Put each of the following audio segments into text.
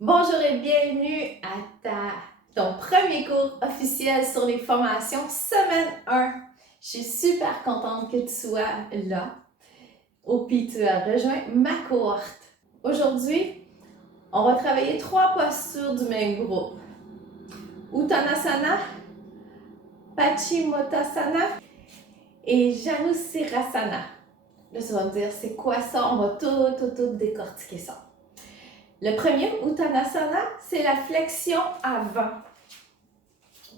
Bonjour et bienvenue à ton premier cours officiel sur les formations semaine 1. Je suis super contente que tu sois là. Puis tu as rejoint ma cohorte. Aujourd'hui, on va travailler 3 postures du même groupe. Uttanasana, Paschimottanasana et Janusirasana. Là, tu vas me dire, c'est quoi ça? On va tout décortiquer ça. Le premier, Uttanasana, c'est la flexion avant.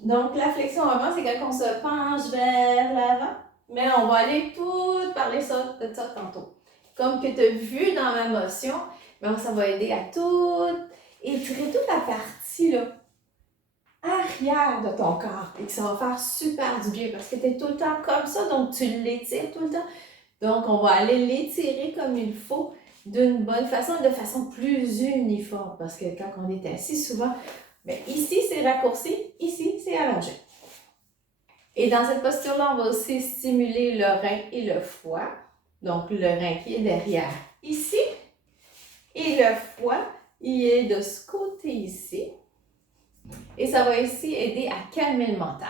Donc, la flexion avant, c'est quand on se penche vers l'avant. Mais on va aller tout parler de ça tantôt. Comme que tu as vu dans ma motion, ça va aider à tout étirer toute la partie là, arrière de ton corps. Et que ça va faire super du bien parce que tu es tout le temps comme ça, donc tu l'étires tout le temps. Donc, on va aller l'étirer comme il faut d'une bonne façon et de façon plus uniforme. Parce que quand on est assis, souvent, ici, c'est raccourci, ici, c'est allongé. Et dans cette posture-là, on va aussi stimuler le rein et le foie. Donc, le rein qui est derrière ici. Et le foie, il est de ce côté ici. Et ça va aussi aider à calmer le mental.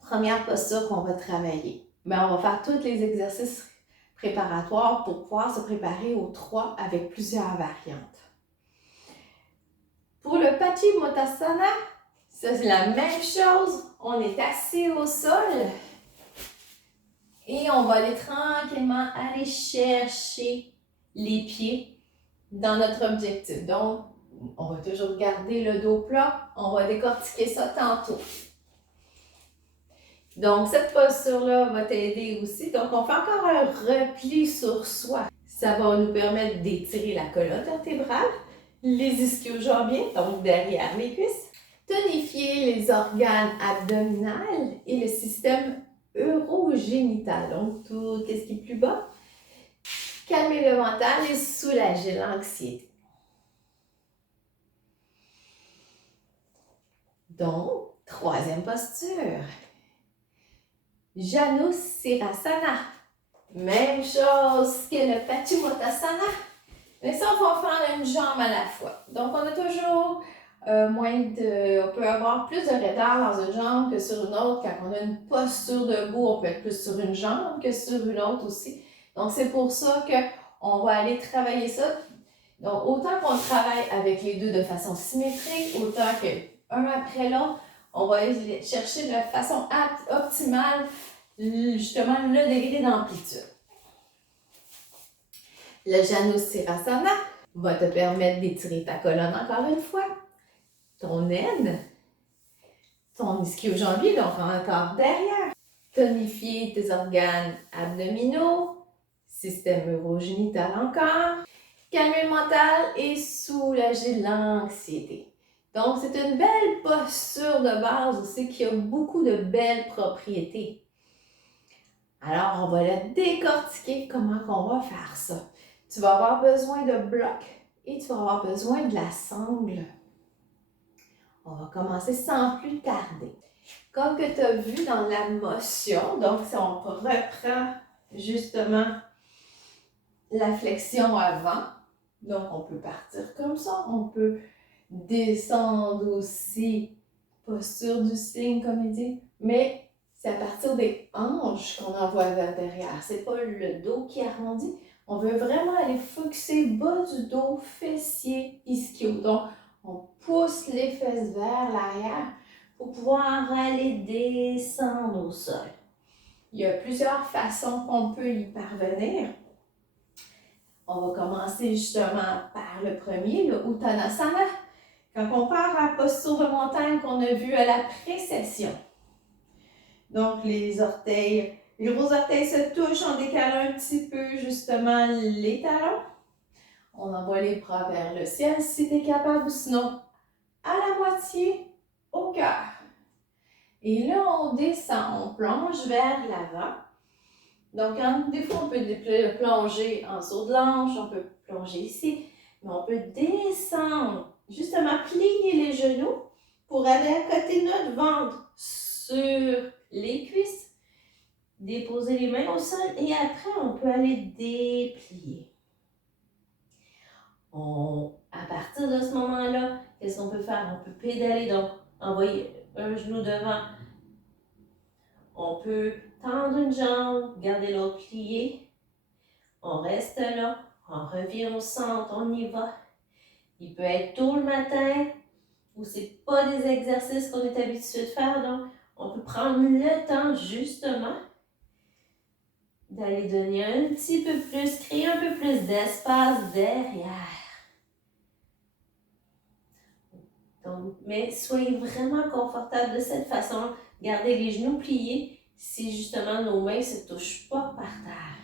Première posture qu'on va travailler. On va faire tous les exercices préparatoires pour pouvoir se préparer aux 3 avec plusieurs variantes. Pour le Paschimottanasana, ça c'est la même chose. On est assis au sol et on va aller tranquillement aller chercher les pieds dans notre objectif. Donc, on va toujours garder le dos plat. On va décortiquer ça tantôt. Donc, cette posture-là va t'aider aussi. Donc, on fait encore un repli sur soi. Ça va nous permettre d'étirer la colonne vertébrale, les ischio-jambiers, donc derrière les cuisses, tonifier les organes abdominaux et le système urogénital, donc tout ce qui est plus bas, calmer le mental et soulager l'anxiété. Donc, troisième posture. Janusirasana. Même chose que le Paschimottanasana. Mais ça, on va faire une jambe à la fois. Donc, on a toujours on peut avoir plus de raideur dans une jambe que sur une autre. Quand on a une posture debout, on peut être plus sur une jambe que sur une autre aussi. Donc, c'est pour ça qu'on va aller travailler ça. Donc, autant qu'on travaille avec les deux de façon symétrique, autant qu'un après l'autre, on va aller chercher de façon optimale justement le degré d'amplitude. Le Janusirasana va te permettre d'étirer ta colonne encore une fois, ton aine, ton ischio-jambier, donc encore derrière. Tonifier tes organes abdominaux, système urogénital encore. Calmer le mental et soulager l'anxiété. Donc, c'est une belle posture de base aussi qui a beaucoup de belles propriétés. Alors, on va la décortiquer comment on va faire ça. Tu vas avoir besoin de blocs et tu vas avoir besoin de la sangle. On va commencer sans plus tarder. Comme que tu as vu dans la motion, donc si on reprend justement la flexion avant, donc on peut partir comme ça, on peut descendre aussi, posture du cygne comme il dit, mais c'est à partir des hanches qu'on envoie vers derrière. C'est pas le dos qui arrondit. On veut vraiment aller focusser bas du dos, fessier, ischio. Donc, on pousse les fesses vers l'arrière pour pouvoir aller descendre au sol. Il y a plusieurs façons qu'on peut y parvenir. On va commencer justement par le premier, le Uttanasana. Quand on part à la posture de montagne qu'on a vue à la précession. Donc, les gros orteils se touchent, on décale un petit peu justement les talons. On envoie les bras vers le ciel si tu es capable, ou sinon à la moitié au cœur. Et là, on descend, on plonge vers l'avant. Donc, des fois, on peut plonger en saut de l'anche, on peut plonger ici, mais on peut descendre, justement plier les genoux pour aller à côté de notre ventre sur les cuisses, déposer les mains au sol et après, on peut aller déplier. À partir de ce moment-là, qu'est-ce qu'on peut faire? On peut pédaler, donc envoyer un genou devant. On peut tendre une jambe, garder l'autre plié. On reste là, on revient au centre, on y va. Il peut être tôt le matin, ou c'est pas des exercices qu'on est habitué de faire, donc on peut prendre le temps justement d'aller donner un petit peu plus, créer un peu plus d'espace derrière. Donc, mais soyez vraiment confortable de cette façon. Gardez les genoux pliés si justement nos mains ne se touchent pas par terre.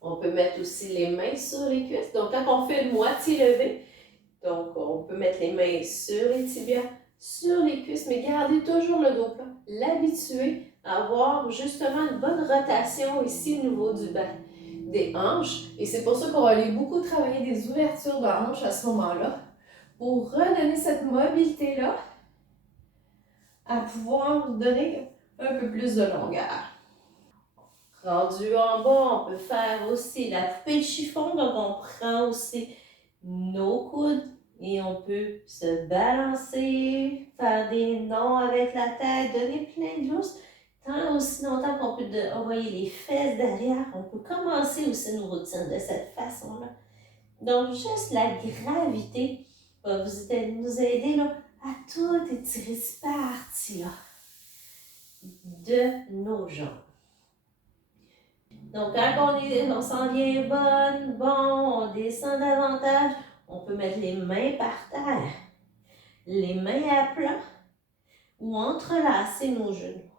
On peut mettre aussi les mains sur les cuisses. Donc, quand on fait le moitié levé, donc on peut mettre les mains sur les tibias, sur les cuisses, mais gardez toujours le dos plat. L'habituer à avoir justement une bonne rotation ici au niveau du bas, des hanches. Et c'est pour ça qu'on va aller beaucoup travailler des ouvertures de hanches à ce moment-là, pour redonner cette mobilité-là, à pouvoir donner un peu plus de longueur. Rendu en bas, on peut faire aussi la poupée de chiffon, donc on prend aussi nos coudes et on peut se balancer, faire des nons avec la tête, donner plein de lousse, tant aussi longtemps qu'on peut envoyer les fesses derrière. On peut commencer aussi nos routines de cette façon-là. Donc, juste la gravité va nous aider là, à tout étirer cette partie-là de nos jambes. Donc, quand on s'en vient bon, on descend davantage, on peut mettre les mains par terre, les mains à plat ou entrelacer nos genoux.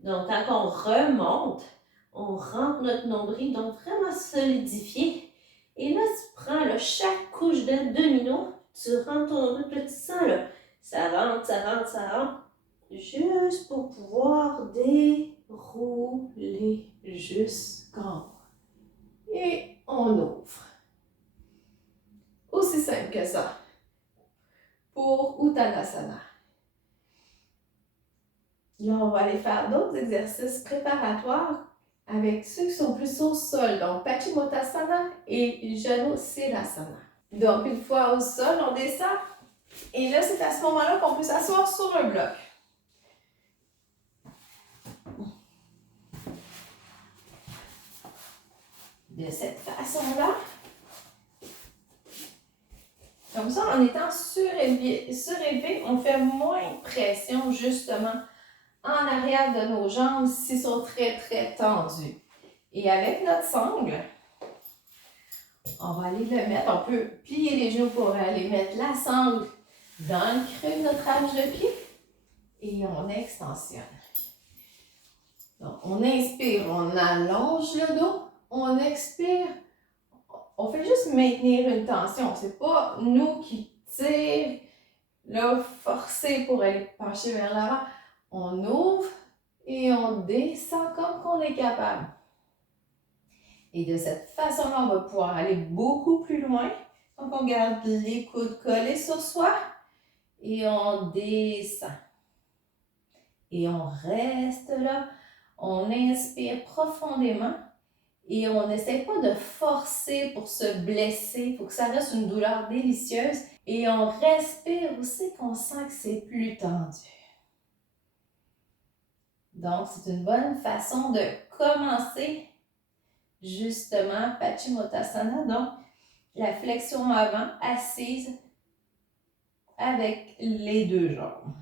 Donc, quand on remonte, on rentre notre nombril, donc vraiment solidifié. Et là, tu prends là, chaque couche de domino, tu rentres ton nombril, puis tu sens là, ça rentre, ça rentre, ça rentre, juste pour pouvoir dérouler jusqu'en haut. Et on ouvre. Aussi simple que ça. Pour Uttanasana. Là, on va aller faire d'autres exercices préparatoires avec ceux qui sont plus au sol. Donc, Paschimottanasana et Janusirsasana. Donc, une fois au sol, on descend. Et là, c'est à ce moment-là qu'on peut s'asseoir sur un bloc. De cette façon-là. Comme ça, en étant surélevé, on fait moins de pression justement en arrière de nos jambes s'ils sont très, très tendus. Et avec notre sangle, on va aller le mettre, on peut plier les genoux pour aller mettre la sangle dans le creux de notre arche de pied et on extensionne. Donc, on inspire, on allonge le dos, on expire, on fait juste maintenir une tension. C'est pas nous qui tirons, là, forcer pour aller pencher vers l'avant. On ouvre et on descend comme qu'on est capable. Et de cette façon-là, on va pouvoir aller beaucoup plus loin. Donc, on garde les coudes collés sur soi et on descend. Et on reste là. On inspire profondément et on n'essaie pas de forcer pour se blesser. Il faut que ça reste une douleur délicieuse. Et on respire aussi qu'on sent que c'est plus tendu. Donc, c'est une bonne façon de commencer justement Paschimottanasana. Donc, la flexion avant, assise avec les deux jambes.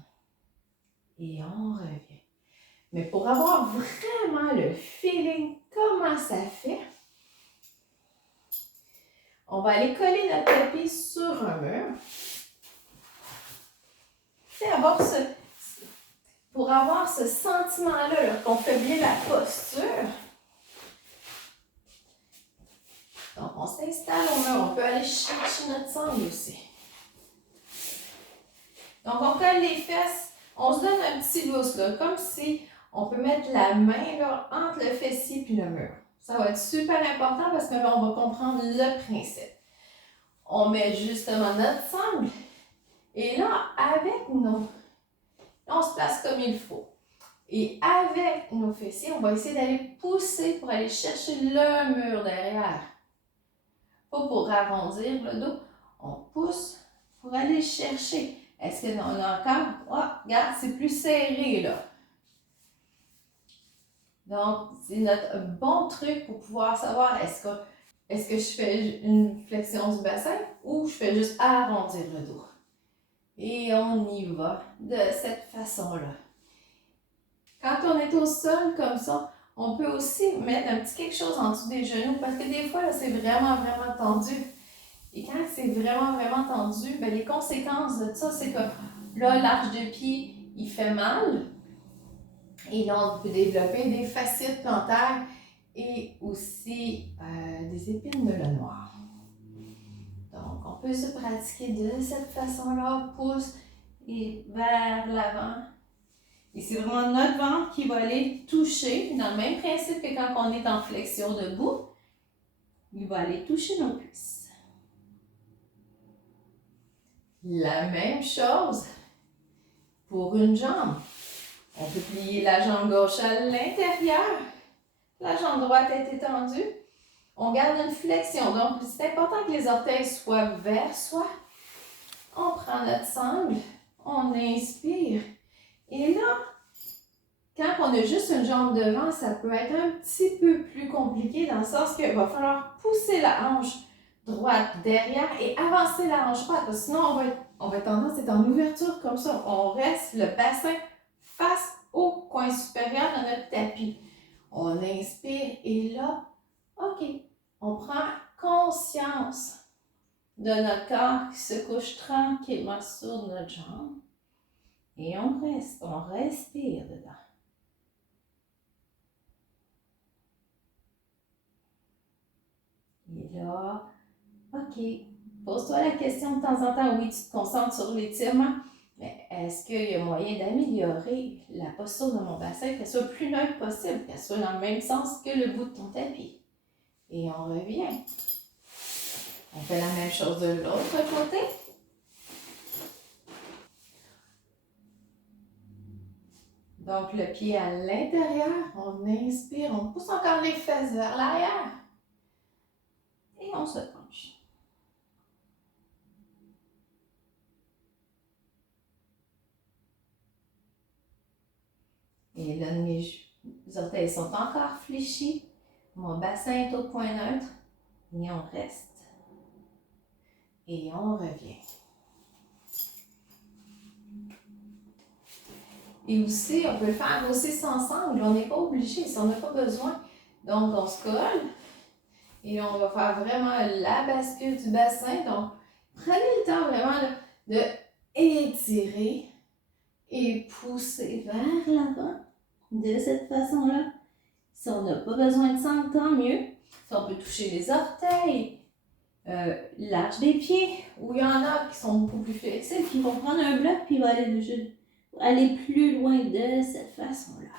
Et on revient. Mais pour avoir vraiment le feeling, comment ça fait, on va aller coller notre tapis sur un mur. Pour avoir ce sentiment-là, qu'on fait bien la posture. Donc, on s'installe au mur. On peut aller chercher notre sangle aussi. Donc, on colle les fesses. On se donne un petit lousse, là, comme si on peut mettre la main là, entre le fessier et le mur. Ça va être super important parce que là, on va comprendre le principe. On met justement notre sangle. Et là, avec nos... on se place comme il faut. Et avec nos fessiers, on va essayer d'aller pousser pour aller chercher le mur derrière. Pas pour arrondir le dos, on pousse pour aller chercher. Est-ce qu'on a encore? Oh, regarde, c'est plus serré là. Donc, c'est notre bon truc pour pouvoir savoir est-ce que je fais une flexion du bassin ou je fais juste arrondir le dos. Et on y va de cette façon-là. Quand on est au sol comme ça, on peut aussi mettre un petit quelque chose en dessous des genoux parce que des fois, là, c'est vraiment, vraiment tendu. Et quand c'est vraiment, vraiment tendu, bien, les conséquences de ça, c'est que là, l'arche de pied, il fait mal. Et là, on peut développer des fasciites plantaires et aussi des épines de l'œil noir. Donc, on peut se pratiquer de cette façon-là, pouce et vers l'avant. Et c'est vraiment notre ventre qui va aller toucher, dans le même principe que quand on est en flexion debout, il va aller toucher nos cuisses. La même chose pour une jambe. On peut plier la jambe gauche à l'intérieur. La jambe droite est étendue. On garde une flexion. Donc, c'est important que les orteils soient vers soi. On prend notre sangle. On inspire. Et là, quand on a juste une jambe devant, ça peut être un petit peu plus compliqué dans le sens qu'il va falloir pousser la hanche droite derrière et avancer la hanche droite. Parce que sinon, on va être tendance à être en ouverture comme ça. On reste le bassin face au coin supérieur de notre tapis. On inspire et là, OK, on prend conscience de notre corps qui se couche tranquillement sur notre jambe. Et on reste, on respire dedans. Et là, OK, pose-toi la question de temps en temps. Oui, tu te concentres sur l'étirement, mais est-ce qu'il y a moyen d'améliorer la posture de mon bassin, qu'elle soit plus neutre possible, qu'elle soit dans le même sens que le bout de ton tapis? Et on revient. On fait la même chose de l'autre côté. Donc, le pied à l'intérieur, on inspire, on pousse encore les fesses vers l'arrière. Et on se penche. Et là, mes orteils sont encore fléchis. Mon bassin est au point neutre. Et on reste. Et on revient. Et aussi, on peut le faire aussi sans sangle. On n'est pas obligé, si on n'a pas besoin. Donc, on se colle. Et on va faire vraiment la bascule du bassin. Donc, prenez le temps vraiment de étirer et pousser vers l'avant de cette façon-là. Si on n'a pas besoin de sangle, tant mieux. Si on peut toucher les orteils, l'arche des pieds, où il y en a qui sont beaucoup plus flexibles, qui vont prendre un bloc puis vont aller plus loin de cette façon-là.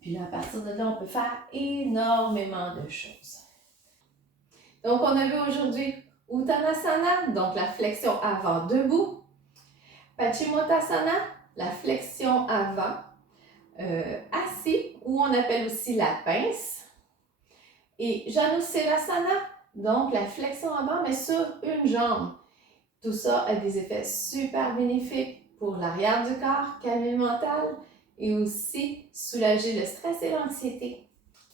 Puis là, à partir de là, on peut faire énormément de choses. Donc, on a vu aujourd'hui Uttanasana, donc la flexion avant debout. Paschimottanasana, la flexion avant assis, ou on appelle aussi la pince. Et Janusirsasana, donc la flexion avant, mais sur une jambe. Tout ça a des effets super bénéfiques pour l'arrière du corps, calmer le mental et aussi soulager le stress et l'anxiété.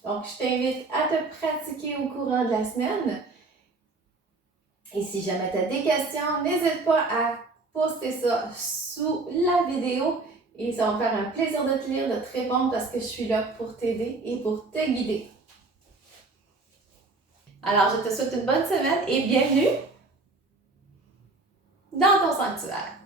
Donc, je t'invite à te pratiquer au courant de la semaine. Et si jamais tu as des questions, n'hésite pas à poster ça sous la vidéo et ça va me faire un plaisir de te lire, de te répondre parce que je suis là pour t'aider et pour te guider. Alors, je te souhaite une bonne semaine et bienvenue dans ton sanctuaire.